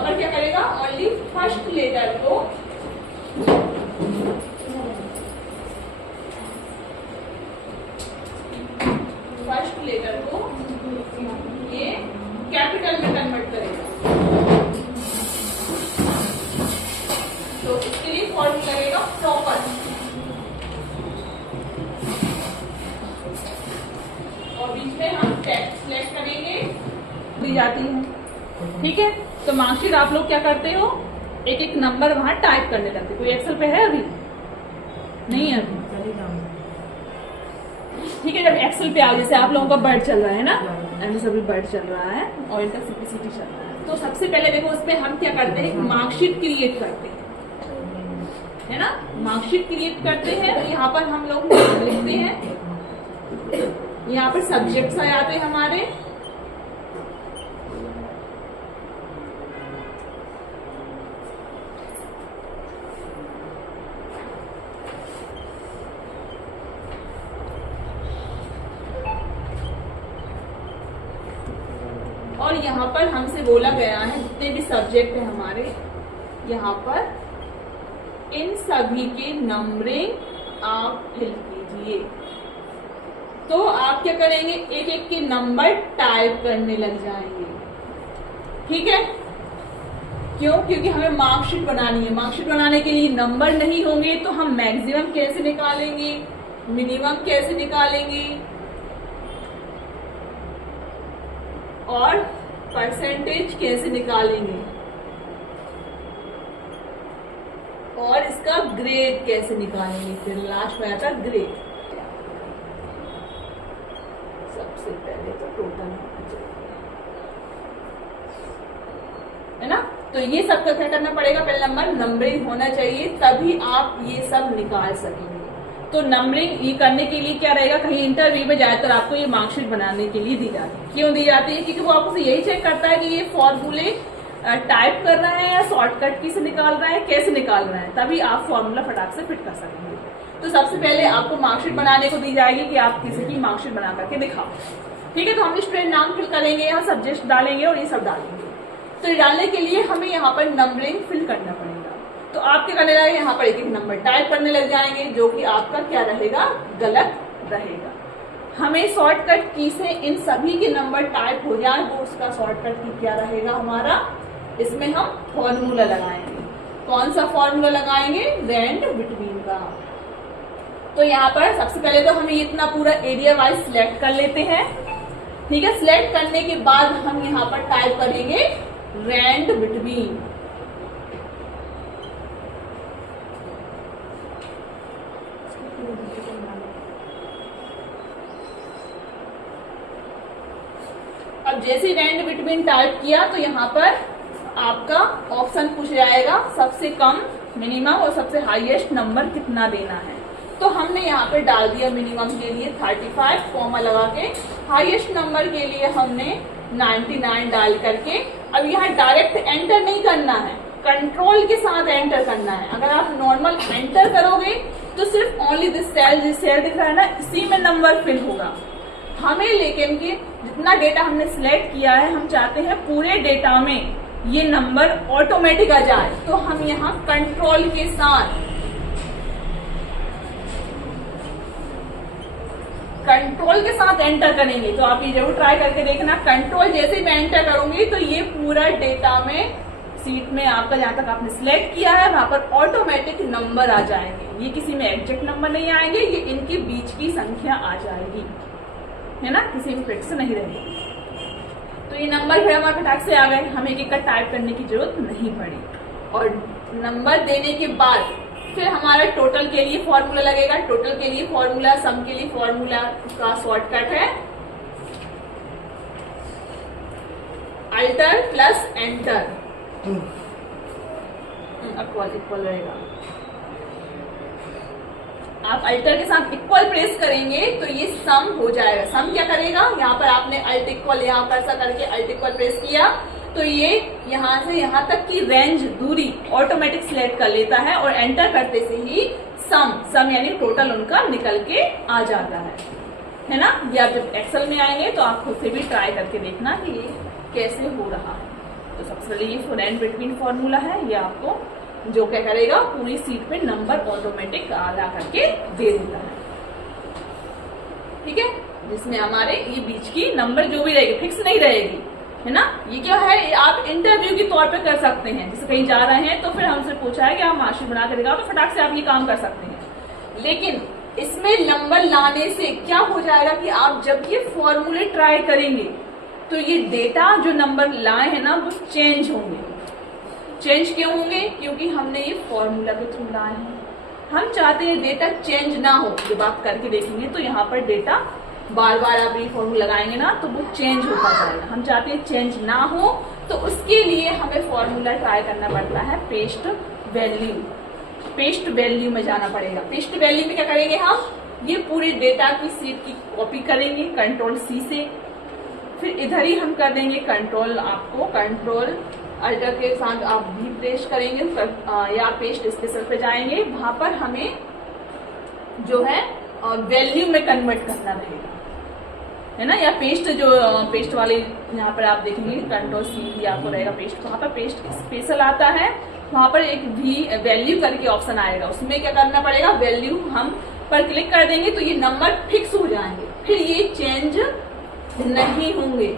पर क्या करेगा, ओनली फर्स्ट लेटर को ये कैपिटल में कन्वर्ट करेगा। तो इसके लिए फॉर्मूला लगेगा प्रॉपर, और बीच में हम टेक्स्ट सिलेक्ट करेंगे, दी जाती है। ठीक है, तो मार्कशीट आप लोग क्या करते हो, एक एक नंबर वहां टाइप करने लगते। कोई एक्सेल पे है अभी? नहीं है अभी। ठीक है, जब एक्सेल पे आओ, जैसे आप लोगों का बर्ड चल रहा है ना, एम सभी बर्ड चल रहा है और इनका सिंपलिसिटी चल रहा है, तो सबसे पहले देखो उसमें हम क्या करते हैं, मार्कशीट क्रिएट करते हैं, है ना। मार्कशीट क्रिएट करते हैं, तो यहाँ पर हम लोग लिखते हैं, यहाँ पर सब्जेक्ट्स आ जाते हैं हमारे, और यहाँ पर हमसे बोला गया है जितने भी सब्जेक्ट है हमारे, यहाँ पर इन सभी के नंबरिंग आप फिल कीजिए। तो आप क्या करेंगे, एक एक के नंबर टाइप करने लग जाएंगे। ठीक है, क्यों? क्योंकि हमें मार्कशीट बनानी है। मार्कशीट बनाने के लिए नंबर नहीं होंगे तो हम मैक्सिमम कैसे निकालेंगे, मिनिमम कैसे निकालेंगे, और परसेंटेज कैसे निकालेंगे, और इसका ग्रेड कैसे निकालेंगे। फिर लास्ट में आता ग्रेड। सबसे पहले तो टोटल होना चाहिए, है ना। तो ये सब क्या करना पड़ेगा, पहले नंबर नंबरिंग होना चाहिए, तभी आप ये सब निकाल सकेंगे। तो नंबरिंग ये करने के लिए क्या रहेगा, कहीं इंटरव्यू में ज्यादातर आपको ये मार्कशीट बनाने के लिए दी जाती है। क्यों दी जाती है? क्योंकि वो आपको यही चेक करता है कि ये फॉर्मूले टाइप कर रहा है या शॉर्टकट की से निकाल रहा है, कैसे निकाल रहा है, तभी आप फॉर्मूला फटाक से फिट कर सकेंगे। तो सबसे पहले आपको मार्कशीट बनाने को दी जाएगी कि आप किसी की मार्कशीट बना करके दिखाओ। ठीक है, तो हम स्टूडेंट नाम फिल करेंगे, यहाँ सब्जेक्ट डालेंगे और ये सब डालेंगे। तो डालने के लिए हमें यहाँ पर नंबरिंग फिल करना पड़ेगा। तो आप क्या करने लगे, यहाँ पर एक एक नंबर टाइप करने लग जाएंगे, जो कि आपका क्या रहेगा, गलत रहेगा। हमें शॉर्टकट की से इन सभी के नंबर टाइप हो जाए, वो उसका शॉर्टकट की क्या रहेगा हमारा, इसमें हम फॉर्मूला लगाएंगे। कौन सा फॉर्मूला लगाएंगे, रेंड बिटवीन का। तो यहाँ पर सबसे पहले तो हमें इतना पूरा एरिया वाइज सिलेक्ट कर लेते हैं। ठीक है, सिलेक्ट करने के बाद हम यहाँ पर टाइप करेंगे रेंड बिटवीन। अब जैसे रेंड बिटवीन टाइप किया तो यहाँ पर आपका ऑप्शन पूछ जाएगा सबसे कम, मिनिमम और सबसे हाईएस्ट नंबर कितना देना है। तो हमने यहाँ पे डाल दिया मिनिमम के लिए 35, कॉमा लगा के, हाईएस्ट नंबर के लिए हमने 99 डाल करके। अब यहाँ डायरेक्ट एंटर नहीं करना है, कंट्रोल के साथ एंटर करना है। अगर आप नॉर्मल एंटर करोगे तो सिर्फ ओनली दिस सेल दिख रहा है ना, इसी में नंबर फिल होगा। हमें लेकिन कि जितना डेटा हमने सिलेक्ट किया है, हम चाहते हैं पूरे डेटा में ये नंबर ऑटोमेटिक आ जाए। तो हम यहाँ कंट्रोल के साथ एंटर करेंगे। तो आप ये जरूर ट्राई करके देखना। कंट्रोल जैसे मैं एंटर करूंगी तो ये पूरा डेटा में, सीट में आपका जहां तक आपने सिलेक्ट किया है वहां पर ऑटोमेटिक नंबर आ जाएंगे। ये किसी में एग्जैक्ट नंबर नहीं आएंगे, ये इनके बीच की संख्या आ जाएगी, है ना, किसी में फिक्स नहीं रहेगी। तो ये नंबर फिर हमारे फटाक से आ गए, हमें एक एक का टाइप करने की जरूरत नहीं पड़ी। और नंबर देने के बाद फिर हमारा टोटल के लिए फॉर्मूला लगेगा। टोटल के लिए फॉर्मूला, सम के लिए फॉर्मूला का शॉर्टकट है अल्टर प्लस एंटर। इक्वल रहेगा। आप अल्टर के साथ इक्वल प्रेस करेंगे तो ये सम हो जाएगा। सम क्या करेगा, यहाँ पर आपने अल्ट इक्वल यहाँ पर ऐसा करके अल्ट इक्वल प्रेस किया तो ये यहाँ से यहाँ तक की रेंज, दूरी ऑटोमेटिक सिलेक्ट कर लेता है और एंटर करते से ही सम यानी टोटल उनका निकल के आ जाता है ना। ये आप जब एक्सेल में आएंगे तो आप खुद से भी ट्राई करके देखना कि ये कैसे हो रहा है। तो सबसे पहले ये फॉरेन बिटवीन फॉर्मूला है, ये आपको जो क्या करेगा पूरी सीट पे नंबर ऑटोमेटिक ला करके दे देता है। ठीक है, जिसमें हमारे ये बीच की नंबर जो भी रहेगी फिक्स नहीं रहेगी, है ना। ये क्या है, आप इंटरव्यू के तौर पे कर सकते हैं। जैसे कहीं जा रहे हैं तो फिर हमसे पूछा है कि आप मार्कशीट बना के दिखाओ, तो फटाक से आप ये काम कर सकते हैं। लेकिन इसमें नंबर लाने से क्या हो जाएगा कि आप जब ये फॉर्मूले ट्राई करेंगे तो ये डेटा जो नंबर लाए हैं ना वो चेंज होंगे। चेंज क्यों होंगे? क्योंकि हमने ये फॉर्मूला के थ्रू लाए हैं। हम चाहते हैं डेटा चेंज ना हो। जब आप करके देखेंगे तो यहाँ पर डेटा बार बार आप ये फॉर्मूला लगाएंगे ना तो वो चेंज होता जाएगा। हम चाहते हैं चेंज ना हो, तो उसके लिए हमें फॉर्मूला ट्राई करना पड़ता है पेस्ट वैल्यू। पेस्ट वैल्यू में जाना पड़ेगा। पेस्ट वैल्यू में क्या करेंगे, हम ये पूरी डेटा की सीट की कॉपी करेंगे कंट्रोल सी से, फिर इधर ही हम कर देंगे कंट्रोल, आपको कंट्रोल अल्टर के साथ आप भी प्रेस करेंगे या पेस्ट स्पेशल पे जाएंगे, वहां पर हमें जो है वैल्यू में कन्वर्ट करना रहेगा, है ना। या पेस्ट जो पेस्ट वाले यहाँ पर आप देखेंगे कंट्रोल सी आपको रहेगा पेस्ट, वहां पर पेस्ट स्पेशल आता है, वहां पर एक भी वैल्यू करके ऑप्शन आएगा, उसमें क्या करना पड़ेगा वैल्यू हम पर क्लिक कर देंगे तो ये नंबर फिक्स हो जाएंगे, फिर ये चेंज नहीं होंगे।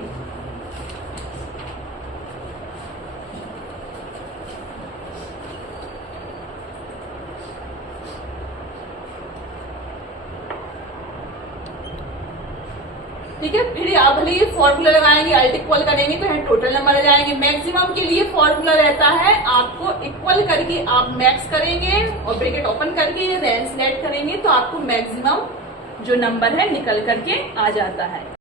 ठीक है, फिर आप भले ये फॉर्मूला लगाएंगे, अल्ट इक्वल करेंगे तो यहाँ टोटल नंबर आ जाएंगे। मैक्सिमम के लिए फॉर्मूला रहता है, आपको इक्वल करके आप मैक्स करेंगे और ब्रैकेट ओपन करके रेंज सेलेक्ट करेंगे तो आपको मैक्सिमम जो नंबर है निकल करके आ जाता है।